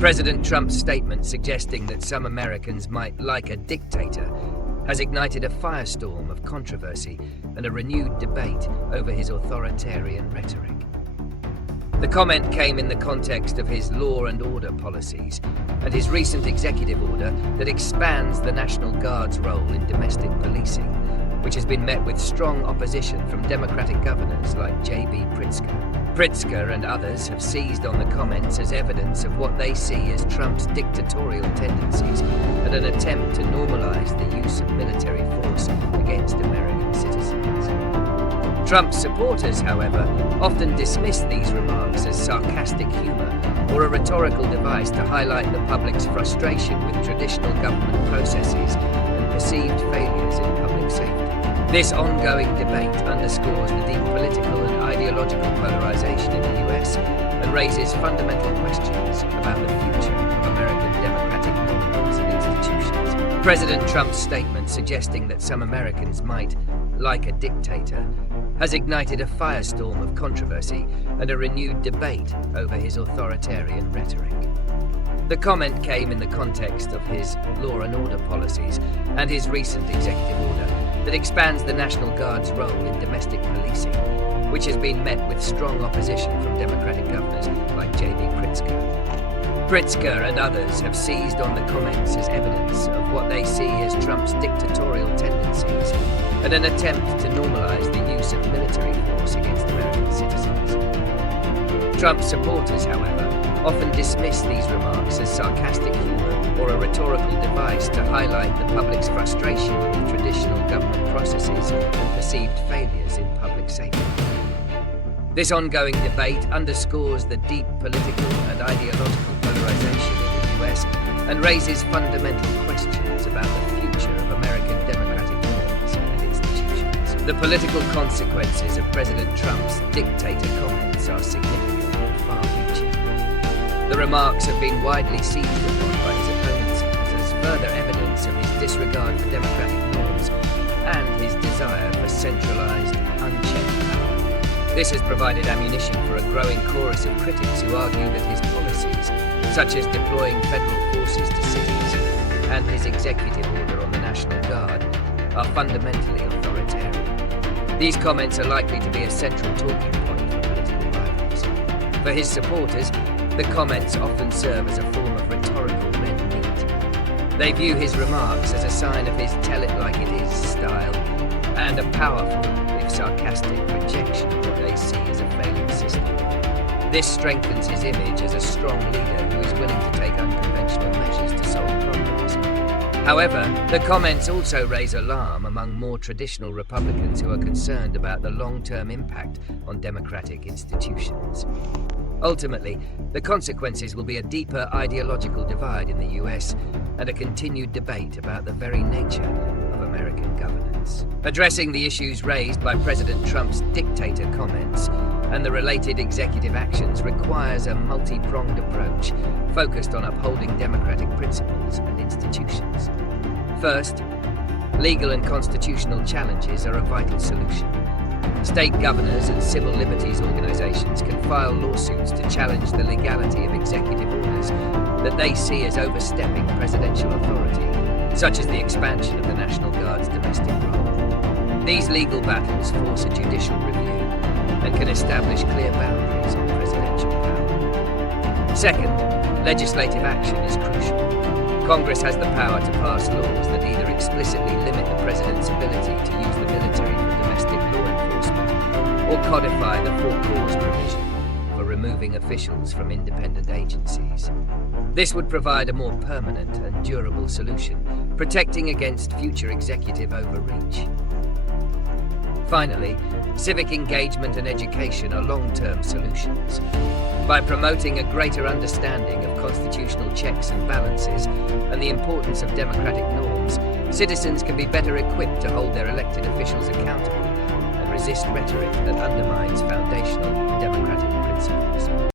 President Trump's statement suggesting that some Americans might like a dictator has ignited a firestorm of controversy and a renewed debate over his authoritarian rhetoric. The comment came in the context of his law and order policies and his recent executive order that expands the National Guard's role in domestic policing, which has been met with strong opposition from Democratic governors like J.B. Pritzker and others have seized on the comments as evidence of what they see as Trump's dictatorial tendencies and an attempt to normalize the use of military force against American citizens. Trump's supporters, however, often dismiss these remarks as sarcastic humor or a rhetorical device to highlight the public's frustration with traditional government processes and perceived failures in public safety. This ongoing debate underscores the deep political and ideological polarization in the US and raises fundamental questions about the future of American democratic norms and institutions. President Trump's statement suggesting that some Americans might like a dictator has ignited a firestorm of controversy and a renewed debate over his authoritarian rhetoric. The comment came in the context of his law and order policies and his recent executive order that expands the National Guard's role in domestic policing, which has been met with strong opposition from Democratic governors like J.B. Pritzker and others have seized on the comments as evidence of what they see as Trump's dictatorial tendencies and an attempt to normalize the use of military force against American citizens. Trump's supporters, however, often dismiss these remarks as sarcastic humor or a rhetorical device to highlight the public's frustration with traditional government processes and perceived failures in public safety. This ongoing debate underscores the deep political and ideological polarization in the US and raises fundamental questions about the future of American democratic norms and institutions. The political consequences of President Trump's dictator comments are significant and far-reaching. The remarks have been widely seized upon by his opponents as further evidence of his disregard for democratic norms and his desire for centralized, unchecked power. This has provided ammunition for a growing chorus of critics who argue that his policies, such as deploying federal forces to cities and his executive order on the National Guard, are fundamentally authoritarian. These comments are likely to be a central talking point for political rivals. For his supporters, the comments often serve as a form of rhetorical red meat. They view his remarks as a sign of his tell-it-like-it-is style and a powerful, if sarcastic, rejection of what they see as a failing system. This strengthens his image as a strong leader who is willing to take unconventional measures to solve problems. However, the comments also raise alarm among more traditional Republicans who are concerned about the long-term impact on democratic institutions. Ultimately, the consequences will be a deeper ideological divide in the US and a continued debate about the very nature of American governance. Addressing the issues raised by President Trump's dictator comments and the related executive actions requires a multi-pronged approach focused on upholding democratic principles and institutions. First, legal and constitutional challenges are a vital solution. State governors and civil liberties organizations can file lawsuits to challenge the legality of executive orders that they see as overstepping presidential authority, such as the expansion of the National Guard's domestic role. These legal battles force a judicial review and can establish clear boundaries on presidential power. Second, legislative action is crucial. Congress has the power to pass laws that either explicitly limit the president's ability to use the military for domestic law enforcement or codify the for-cause provision for removing officials from independent agencies. This would provide a more permanent and durable solution, protecting against future executive overreach. Finally, civic engagement and education are long-term solutions. By promoting a greater understanding of constitutional checks and balances and the importance of democratic norms, citizens can be better equipped to hold their elected officials accountable and resist rhetoric that undermines foundational democratic principles.